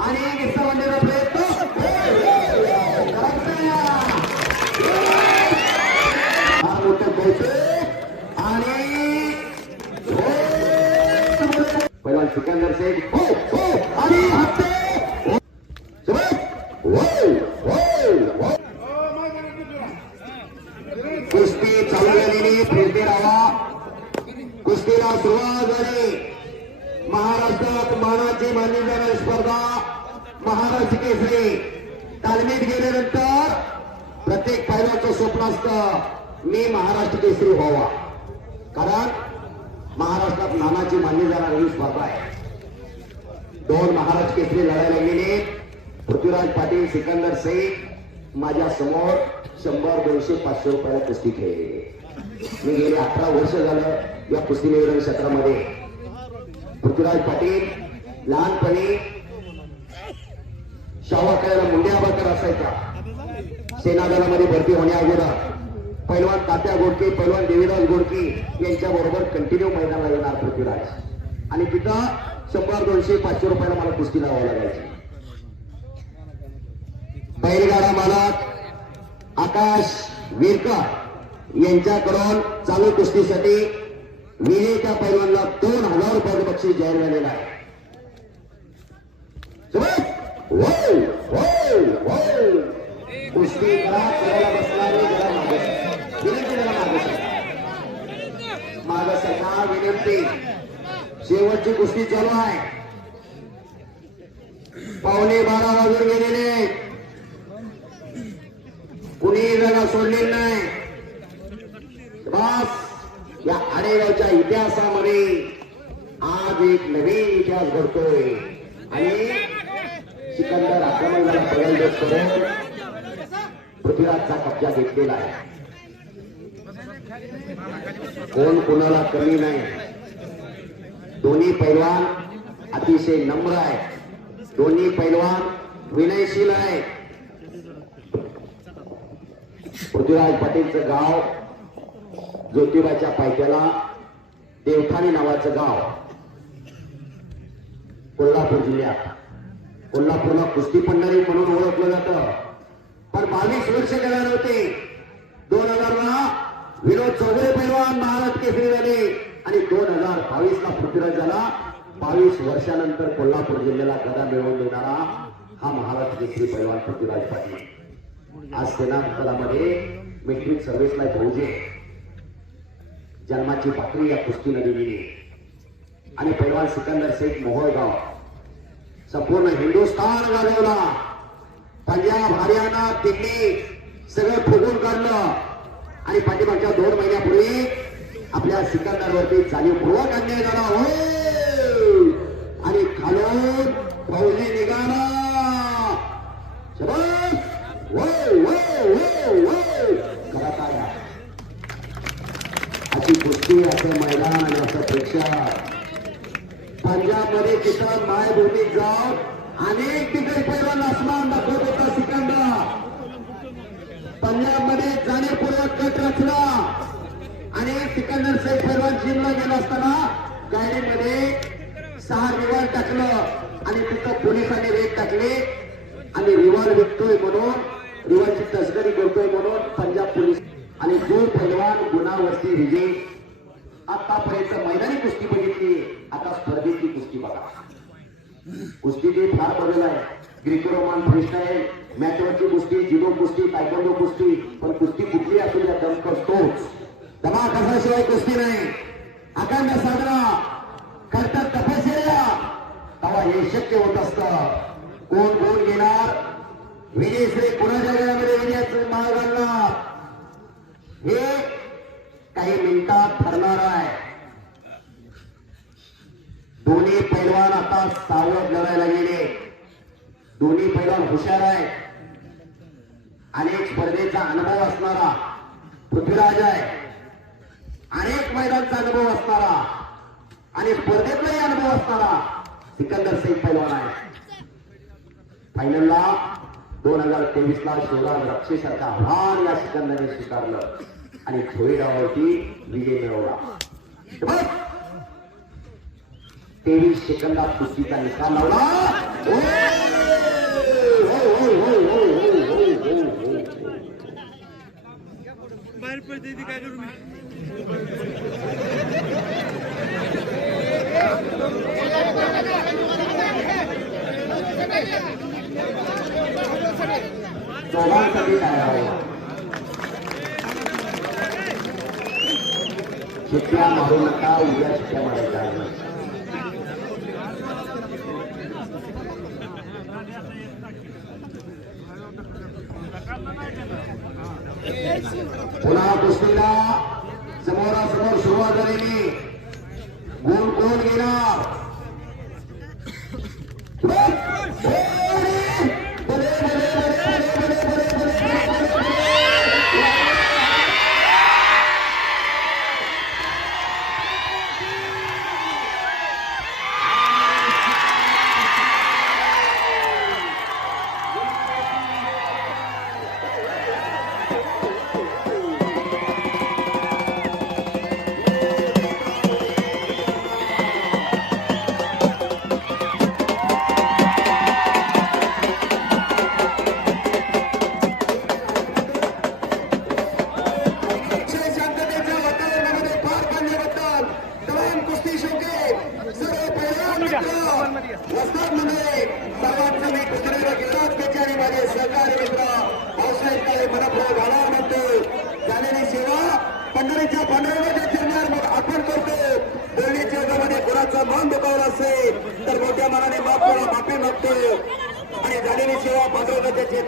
आणि प्रयत्न पहिला सिकंदर शेख आणि कुस्ती चालू झालेली फिरते राहा. कुस्तीला सुरुवात झाली. महाराष्ट्रात मानाची मानली जाणारी स्पर्धा महाराष्ट्र केसरी. तालमीत गेल्यानंतर प्रत्येक पैलवानाचं स्वप्न असतं मी महाराष्ट्र केसरी व्हावा, कारण महाराष्ट्रात मानाची मानली जाणारी ही स्पर्धा आहे. दोन महाराष्ट्र केसरी लढायला गेले. पृथ्वीराज पाटील, सिकंदर शेख माझ्या समोर 100, 200, 500 रुपयाला कुस्ती खेळली. मी गेले 18 वर्ष झालं या कुस्ती निवेदन क्षेत्रामध्ये. पृथ्वीराज पाटील लहानपणी शावाखेळाला मुंड्या बाकर असायचा. सेनादलामध्ये भरती होण्या अगोदर पैलवान तात्या गोडके, पैलवान देवीदास गोडके यांच्या बरोबर कंटिन्यू मैदानाला येणार पृथ्वीराज. आणि तिथं 100, 200, 500 रुपयाला मला कुस्ती लावावी लागायची. बैलगाडा मालक आकाश विरकर यांच्याकडून चालू कुस्तीसाठी विजेत्या पैलवानला 2000 रुपयाचं बक्षीस जाहीर झालेलं आहे. कुस्ती करायला बसणारे माग सरकार विनंती. शेवटची कुस्ती चालू आहे. 11:15 वाजून गेलेले. कुणी जागा सोडलेली नाही. बस या आडेगावच्या इतिहासामध्ये आज एक नवीन इतिहास घडतोय आणि सिकंदर आक्रमणाला पळवलं करून पृथ्वीराजचा कब्जा घेतलेला आहे. कोण कोणाला कमी नाही. दोन्ही पैलवान अतिशय नम्र आहे. दोन्ही पैलवान विनयशील आहे. पृथ्वीराज पाटीलचं गाव ज्योतिबाच्या पायथ्याला देवठाणी नावाचं गाव कोल्हापूर जिल्ह्यात. कोल्हापूरला कुस्ती पंढरी म्हणून ओळखलं जातं. पण 22 वर्ष गेल्या नव्हते. 2000ला विनोद चौगुले पैलवान महाराष्ट्र केसरी झाले आणि 2022ला पृथ्वीराज झाला. 22 वर्षानंतर कोल्हापूर जिल्ह्याला गदा मिळवून देणारा हा महाराष्ट्र केसरी पैलवान पृथ्वीराज पाटील. आज सेनादलामध्ये मेट्रिक सर्व्हिसला पोहोचे. जन्माची भाकरी या कुस्तीने दिली आणि पैलवान सिकंदर शेख मोहोळगाव संपूर्ण हिंदुस्थान गाजवला. पंजाब, हरियाणा, दिल्ली सगळं फुगून काढलं आणि पाठीमागच्या 2 महिन्यापूर्वी आपल्या सिकंदरवरती जाणीवपूर्वक अन्याय झाला हो आणि खालून फौजी निघाला. करत आहे अशी कुस्ती, असं मैदान आणि असं प्रेक्षक. पंजाब मध्ये चित्र मायभूमीत जाऊन अनेक ठिकाणी पैलवान आसमान दाखवत होता सिकंदर. पंजाब मध्ये जाणीवपूर्वक कट रचला आणि सिकंदर शेख पैलवान जिमला गेला असताना गाडीमध्ये 6 रिवॉल्वर टाकलं आणि तिथं पोलिसांनी रेड टाकले आणि रिवॉल्वर विकतोय म्हणून, रिवॉल्वरची तस्करी करतोय म्हणून पंजाब पोलीस आणि जो पैलवान गुन्हावरती विजय. आतापर्यंत मैदानी कुस्ती बघितली, आता स्पर्धेची कुस्ती बघा. कुस्तीची फार बदल आहे. ग्रीको रोमन, फ्रीस्टाईल, मॅचवरची कुस्ती, जुडो कुस्ती, तायक्वांडो कुस्ती. पण कुस्ती कुठली असू द्या दम करतोच. दमा कसाशिवाय कुस्ती नाही. अखंड साधना करतात तपश्चर्या तेव्हा हे शक्य होत असतं. कोण कोण घेणार विजयश्री, कुणाच्या गळ्यामध्ये विजयाचं माळ घालणार हे काही मिनिटात ठरणार आहे. दोन्ही पैलवान आता सावध लढायला गेले. दोन्ही पैलवान हुशार आहे. अनेक स्पर्धेचा अनुभव असणारा पृथ्वीराज आहे. अनेक मैदानाचा अनुभव असणारा आणि स्पर्धेतलाही अनुभव असणारा सिकंदर शेख पैलवान आहे. फायनलला 2023ला शिवराज रक्षेसारखं आव्हान या सिकंदरने स्वीकारलं आणि छोई डावावरती विजय मिळवला. 23 सेकंदात कुस्तीचा निकाल लावला. हो, हो, हो, हो, हो, हो, हो, हो. बाहेर पडते ती काय करू मी. दोघांसाठी काय आहे शिट्ट्या मारू नका. उद्या शिट्ट्या मारायच्या पुन्हा कुस्तीला समोरासमोर सुरुवात झालेली. गोल गोल गेला. झालेली सेवा पंढरीच्या पांढऱ्याच्या चरणावर अर्पण करतो. बोलण्याच्या जगामध्ये गुणाचा मान दुखावला असेल तर मोठ्या मनाने माफी मागतो आणि झालेली सेवा पांढऱ्याच्या